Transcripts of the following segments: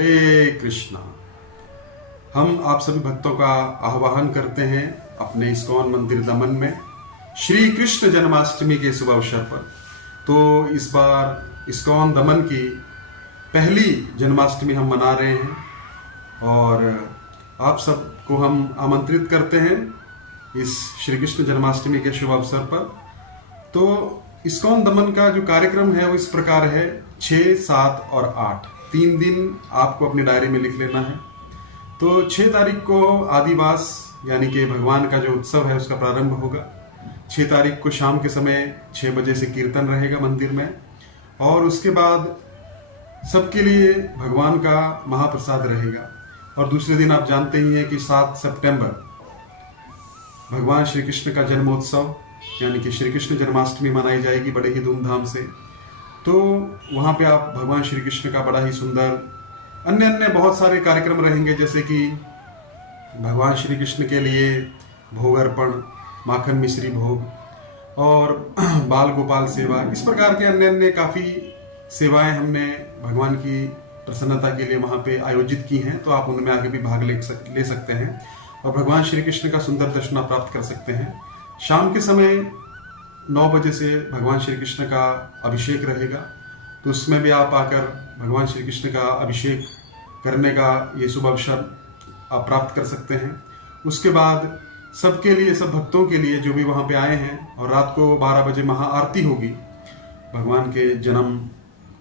हरे कृष्णा। हम आप सभी भक्तों का आह्वान करते हैं अपने इस्कॉन मंदिर दमन में श्री कृष्ण जन्माष्टमी के शुभ अवसर पर। तो इस बार इस्कॉन दमन की पहली जन्माष्टमी हम मना रहे हैं और आप सबको हम आमंत्रित करते हैं इस श्री कृष्ण जन्माष्टमी के शुभ अवसर पर। तो इस्कॉन दमन का जो कार्यक्रम है वो इस प्रकार है, 6, 7 और 8 3 दिन आपको अपनी डायरी में लिख लेना है। तो 6 तारीख को आदिवास यानी कि भगवान का जो उत्सव है उसका प्रारंभ होगा। 6 तारीख को शाम के समय 6 बजे से कीर्तन रहेगा मंदिर में और उसके बाद सबके लिए भगवान का महाप्रसाद रहेगा। और दूसरे दिन आप जानते ही हैं कि 7 सितंबर भगवान श्री कृष्ण का जन्मोत्सव यानी कि श्री कृष्ण जन्माष्टमी मनाई जाएगी बड़े ही धूमधाम से। तो वहाँ पे आप भगवान श्री कृष्ण का बड़ा ही सुंदर अन्य बहुत सारे कार्यक्रम रहेंगे, जैसे कि भगवान श्री कृष्ण के लिए भोग अर्पण, माखन मिश्री भोग और बाल गोपाल सेवा, इस प्रकार के अन्य काफ़ी सेवाएं हमने भगवान की प्रसन्नता के लिए वहाँ पे आयोजित की हैं। तो आप उनमें आगे भी भाग ले सकते हैं और भगवान श्री कृष्ण का सुंदर दर्शन प्राप्त कर सकते हैं। शाम के समय 9 बजे से भगवान श्री कृष्ण का अभिषेक रहेगा, तो उसमें भी आप आकर भगवान श्री कृष्ण का अभिषेक करने का ये शुभ अवसर आप प्राप्त कर सकते हैं। उसके बाद सबके लिए, सब भक्तों के लिए जो भी वहाँ पे आए हैं, और रात को 12 बजे महाआरती होगी भगवान के जन्म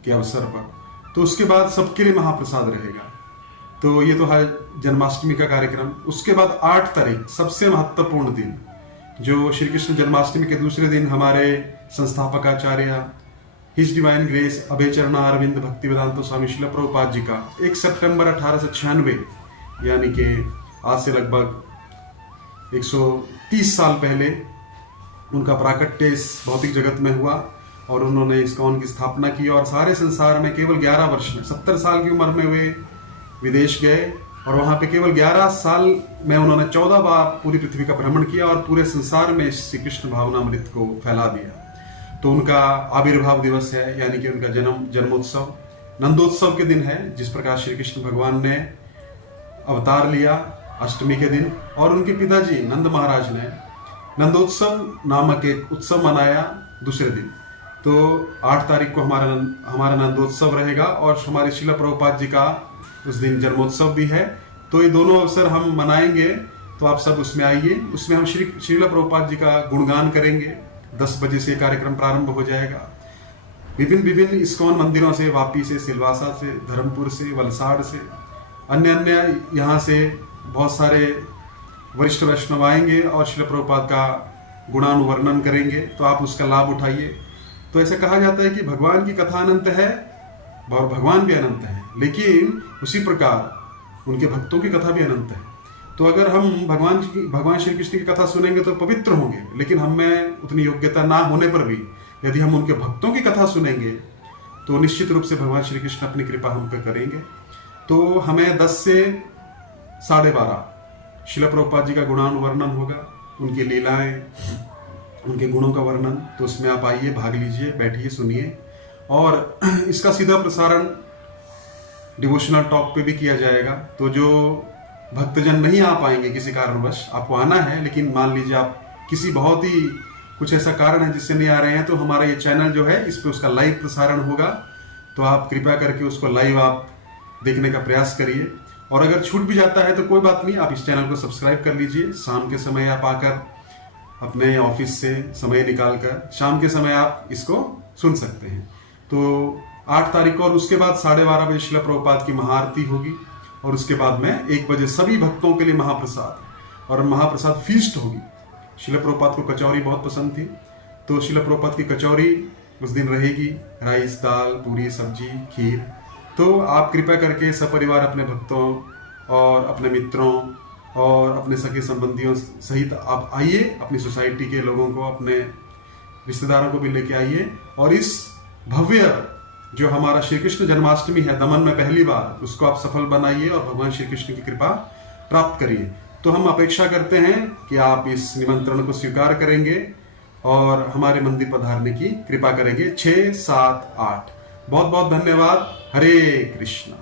के अवसर पर। तो उसके बाद सबके लिए महाप्रसाद रहेगा। तो ये तो है जन्माष्टमी का कार्यक्रम। उसके बाद 8 तारीख सबसे महत्वपूर्ण दिन, जो श्री कृष्ण जन्माष्टमी के दूसरे दिन हमारे संस्थापक आचार्य हिज डिवाइन ग्रेस अभय चरणा अरविंद भक्तिवेदांत स्वामी श्रील प्रभुपाद जी का 1 सितंबर 1896 यानी कि आज से लगभग 130 साल पहले उनका प्राकट्य इस भौतिक जगत में हुआ और उन्होंने इस्कॉन की स्थापना की। और सारे संसार में केवल 11 वर्ष में, 70 साल की उम्र में वे विदेश गए और वहाँ पे केवल 11 साल में उन्होंने 14 बार पूरी पृथ्वी का भ्रमण किया और पूरे संसार में श्री कृष्ण भावनामृत को फैला दिया। तो उनका आविर्भाव दिवस है, यानी कि उनका जन्मोत्सव नंदोत्सव के दिन है, जिस प्रकार श्री कृष्ण भगवान ने अवतार लिया अष्टमी के दिन। और उनके पिताजी नंद महाराज ने नंदोत्सव नामक एक उत्सव मनाया दूसरे दिन। तो 8 तारीख को हमारा नंदोत्सव रहेगा और हमारे श्रील प्रभुपाद जी का उस दिन जन्मोत्सव भी है। तो ये दोनों अवसर हम मनाएंगे, तो आप सब उसमें आइए। उसमें हम श्रील प्रभुपाद जी का गुणगान करेंगे। 10 बजे से कार्यक्रम प्रारंभ हो जाएगा। विभिन्न इस्कॉन मंदिरों से, वापी से, सिलवासा से, धर्मपुर से, वलसाड़ से, अन्य यहाँ से बहुत सारे वरिष्ठ वैष्णव आएंगे और श्रील प्रभुपाद का गुणानुवर्णन करेंगे। तो आप उसका लाभ उठाइए। तो ऐसा कहा जाता है कि भगवान की कथा अनंत है और भगवान भी अनंत है, लेकिन उसी प्रकार उनके भक्तों की कथा भी अनंत है। तो अगर हम भगवान श्री कृष्ण की कथा सुनेंगे तो पवित्र होंगे, लेकिन हम में उतनी योग्यता ना होने पर भी यदि हम उनके भक्तों की कथा सुनेंगे तो निश्चित रूप से भगवान श्री कृष्ण अपनी कृपा हम पर करेंगे। तो हमें 10 से 12:30 श्रील प्रभुपाद जी का गुणानुवर्णन होगा, उनकी लीलाएं, उनके गुणों का वर्णन। तो उसमें आप आइए, भाग लीजिए, बैठिए, सुनिए। और इसका सीधा प्रसारण डिवोशनल टॉक पे भी किया जाएगा। तो जो भक्तजन नहीं आ पाएंगे किसी कारणवश, आपको आना है, लेकिन मान लीजिए आप किसी बहुत ही कुछ ऐसा कारण है जिससे नहीं आ रहे हैं, तो हमारा ये चैनल जो है इस पे उसका लाइव प्रसारण होगा। तो आप कृपया करके उसको लाइव आप देखने का प्रयास करिए। और अगर छूट भी जाता है तो कोई बात नहीं, आप इस चैनल को सब्सक्राइब कर लीजिए। शाम के समय आप आकर अपने ऑफिस से समय निकालकर शाम के समय आप इसको सुन सकते हैं। तो 8 तारीख को और उसके बाद 12:30 बजे श्रील प्रभुपाद की महाआरती होगी और उसके बाद में 1 बजे सभी भक्तों के लिए महाप्रसाद और महाप्रसाद फीस्ट होगी। श्रील प्रभुपाद को कचौरी बहुत पसंद थी, तो श्रील प्रभुपाद की कचौरी उस दिन रहेगी, राइस, दाल, पूरी, सब्जी, खीर। तो आप कृपया करके सपरिवार अपने भक्तों और अपने मित्रों और अपने सगे संबंधियों सहित आप आइए, अपनी सोसाइटी के लोगों को, अपने रिश्तेदारों को भी लेके आइए और इस भव्य जो हमारा श्री कृष्ण जन्माष्टमी है दमन में पहली बार, उसको आप सफल बनाइए और भगवान श्री कृष्ण की कृपा प्राप्त करिए। तो हम अपेक्षा करते हैं कि आप इस निमंत्रण को स्वीकार करेंगे और हमारे मंदिर पधारने की कृपा करेंगे। 6, 7, 8। बहुत बहुत धन्यवाद। हरे कृष्णा।